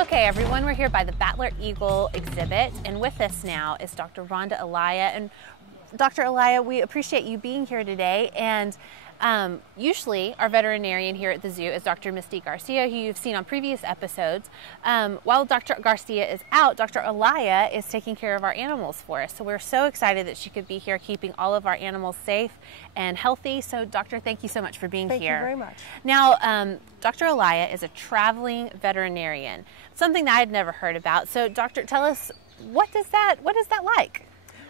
Okay, everyone, we're here by the Battler Eagle exhibit, and with us now is Dr. Ronda Aliha. And Dr. Aliha, we appreciate you being here today. And usually our veterinarian here at the zoo is Dr. Misty Garcia, who you've seen on previous episodes. While Dr. Garcia is out, Dr. Aliha is taking care of our animals for us. So we're so excited that she could be here keeping all of our animals safe and healthy. So Doctor, thank you so much for being here. Thank you very much. Now, Dr. Aliha is a traveling veterinarian, something that I'd never heard about. So Doctor, tell us, what is that like?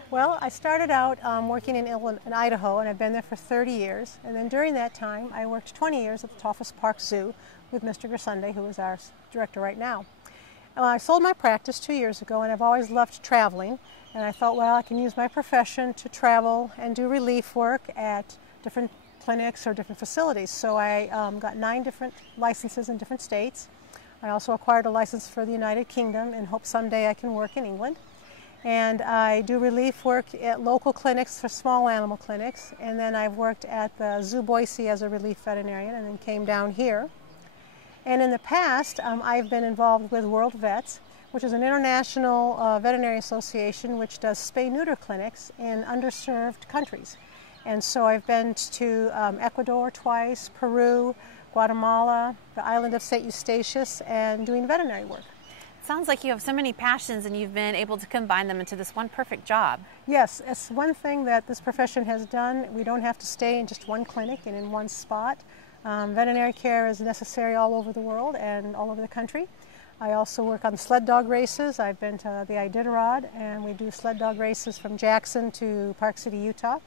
Well, I started out working in Idaho, and I've been there for 30 years. And then during that time, I worked 20 years at the Taufus Park Zoo with Mr. Gersonde, who is our director right now. I sold my practice 2 years ago, and I've always loved traveling. And I thought, well, I can use my profession to travel and do relief work at different clinics or different facilities. So I got 9 different licenses in different states. I also acquired a license for the United Kingdom and hope someday I can work in England. And I do relief work at local clinics for small animal clinics. And then I've worked at the Zoo Boise as a relief veterinarian and then came down here. And in the past, I've been involved with World Vets, which is an international veterinary association which does spay-neuter clinics in underserved countries. And so I've been to Ecuador twice, Peru, Guatemala, the island of St. Eustatius, and doing veterinary work. Sounds like you have so many passions and you've been able to combine them into this one perfect job. Yes, it's one thing that this profession has done. We don't have to stay in just one clinic and in one spot. Veterinary care is necessary all over the world and all over the country. I also work on sled dog races. I've been to the Iditarod, and we do sled dog races from Jackson to Park City, Utah.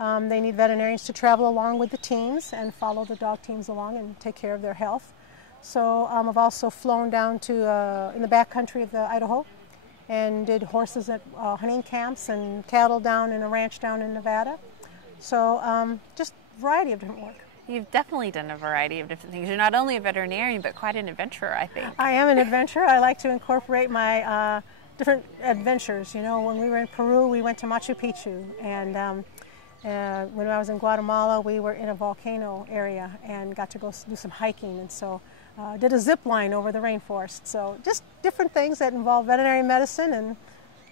They need veterinarians to travel along with the teams and follow the dog teams along and take care of their health. So I've also flown down to in the back country of the Idaho and did horses at hunting camps and cattle down in a ranch down in Nevada. So just a variety of different work. You've definitely done a variety of different things. You're not only a veterinarian, but quite an adventurer, I think. I am an adventurer. I like to incorporate my different adventures. You know, when we were in Peru, we went to Machu Picchu, and when I was in Guatemala, we were in a volcano area and got to go do some hiking, and so did a zip line over the rainforest. So just different things that involve veterinary medicine and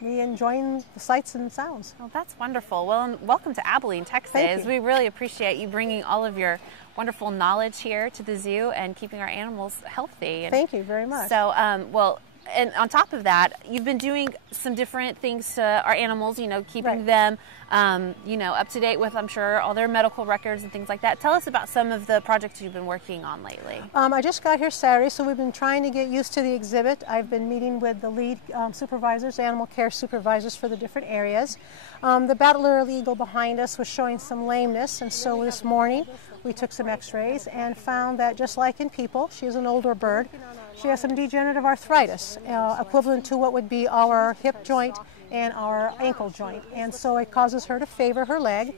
me enjoying the sights and sounds. Well, that's wonderful. Well, and welcome to Abilene, Texas. Thank you. We really appreciate you bringing all of your wonderful knowledge here to the zoo and keeping our animals healthy. Thank you very much. So, well, and on top of that, you've been doing some different things to our animals, you know, keeping them, you know, up to date with, I'm sure, all their medical records and things like that. Tell us about some of the projects you've been working on lately. I just got here Saturday, so we've been trying to get used to the exhibit. I've been meeting with the lead supervisors, animal care supervisors for the different areas. The Battler Eagle behind us was showing some lameness, and so this morning we took some x-rays and found that just like in people, she is an older bird. She has some degenerative arthritis, equivalent to what would be our hip joint and our ankle joint. And so it causes her to favor her leg.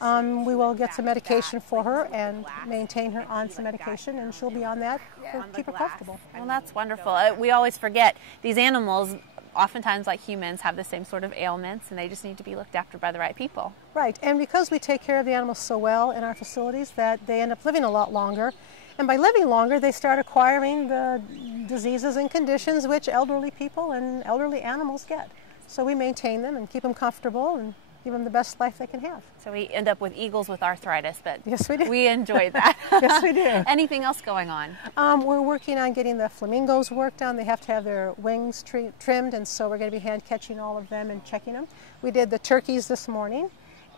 We will get some medication for her and maintain her on some medication, and she'll be on that to keep her comfortable. Well, that's wonderful. We always forget these animals, oftentimes like humans, have the same sort of ailments, and they just need to be looked after by the right people. Right, and because we take care of the animals so well in our facilities that they end up living a lot longer. And by living longer, they start acquiring the diseases and conditions which elderly people and elderly animals get. So we maintain them and keep them comfortable and give them the best life they can have. So we end up with eagles with arthritis, but yes, we do. We enjoy that. Yes, we do. Anything else going on? We're working on getting the flamingos worked on. They have to have their wings trimmed, and so we're going to be hand catching all of them and checking them. We did the turkeys this morning.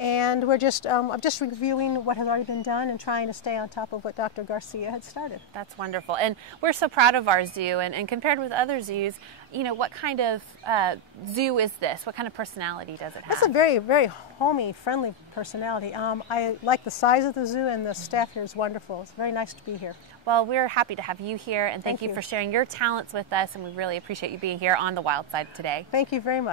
And we're just, I'm just reviewing what has already been done and trying to stay on top of what Dr. Garcia had started. That's wonderful. And we're so proud of our zoo. And compared with other zoos, you know, what kind of zoo is this? What kind of personality does it have? It's a very, very homey, friendly personality. I like the size of the zoo, and the staff here is wonderful. It's very nice to be here. Well, we're happy to have you here, and thank you for sharing your talents with us, and we really appreciate you being here on the Wild Side today. Thank you very much.